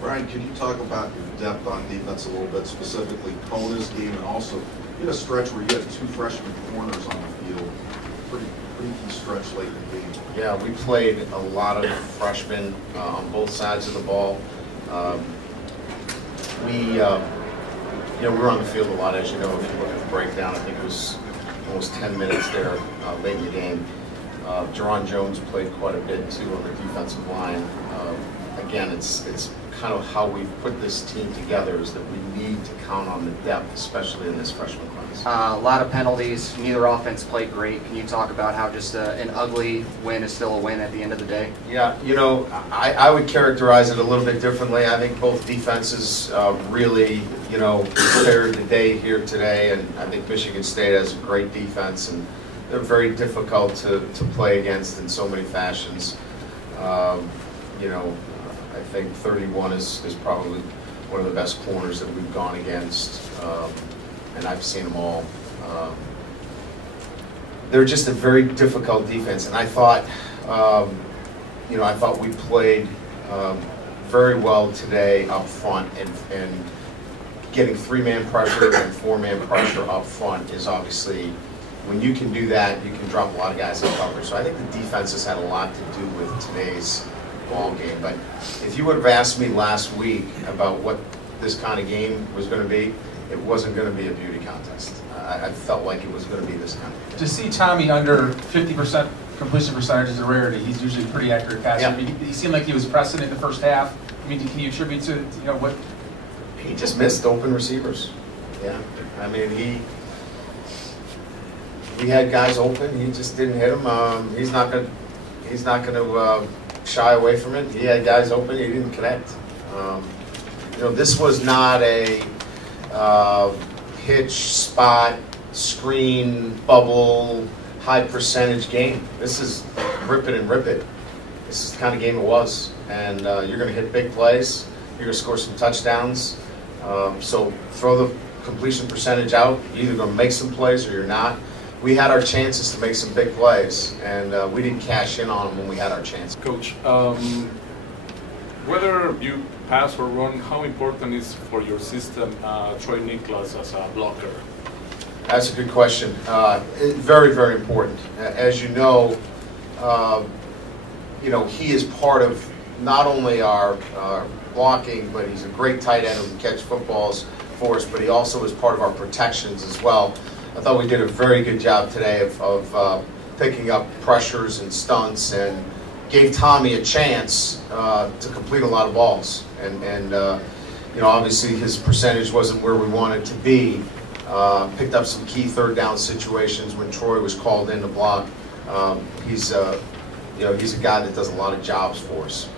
Brian, could you talk about your depth on defense a little bit, specifically Kona's game, and also you had a stretch where you had two freshman corners on the field, pretty key stretch late in the game. Yeah, we played a lot of freshmen on both sides of the ball. We were on the field a lot, as you know. If you look at the breakdown, I think it was almost 10 minutes there late in the game. Jerron Jones played quite a bit too on the defensive line. Again, it's kind of how we've put this team together, is that we need to count on the depth, especially in this freshman class. A lot of penalties. Neither offense played great. Can you talk about how just an ugly win is still a win at the end of the day? Yeah, I would characterize it a little bit differently. I think both defenses really, carried the day here today, and I think Michigan State has a great defense, and they're very difficult to play against in so many fashions. I think 31 is probably one of the best corners that we've gone against, and I've seen them all. They're just a very difficult defense, and I thought, I thought we played very well today up front, and getting three-man pressure and four-man pressure up front is obviously, when you can do that, you can drop a lot of guys in coverage. So I think the defense has had a lot to do with today's ball game. But if you would have asked me last week about what this kind of game was going to be, it wasn't going to be a beauty contest. I felt like it was going to be this kind of game. To see Tommy under 50% completion percentage is a rarity. He's usually a pretty accurate passer. Yeah. I mean, he seemed like he was pressing in the first half. I mean, can you attribute to what? He just missed open receivers. Yeah, I mean he had guys open. He just didn't hit them. He's not going to shy away from it. He had guys open. He didn't connect. This was not a hitch, spot, screen, bubble, high percentage game. This is rip it and rip it. This is the kind of game it was. And you're going to hit big plays. You're going to score some touchdowns. So throw the completion percentage out. You're either going to make some plays or you're not. We had our chances to make some big plays, and we didn't cash in on them when we had our chance. Coach, whether you pass or run, how important is for your system Troy Nicholas as a blocker? That's a good question. Very, very important. As you know, he is part of not only our blocking, but he's a great tight end who can catch footballs for us, but he also is part of our protections as well. I thought we did a very good job today of picking up pressures and stunts, and gave Tommy a chance to complete a lot of balls. And obviously his percentage wasn't where we wanted to be. Picked up some key third down situations when Troy was called in to block. He's a guy that does a lot of jobs for us.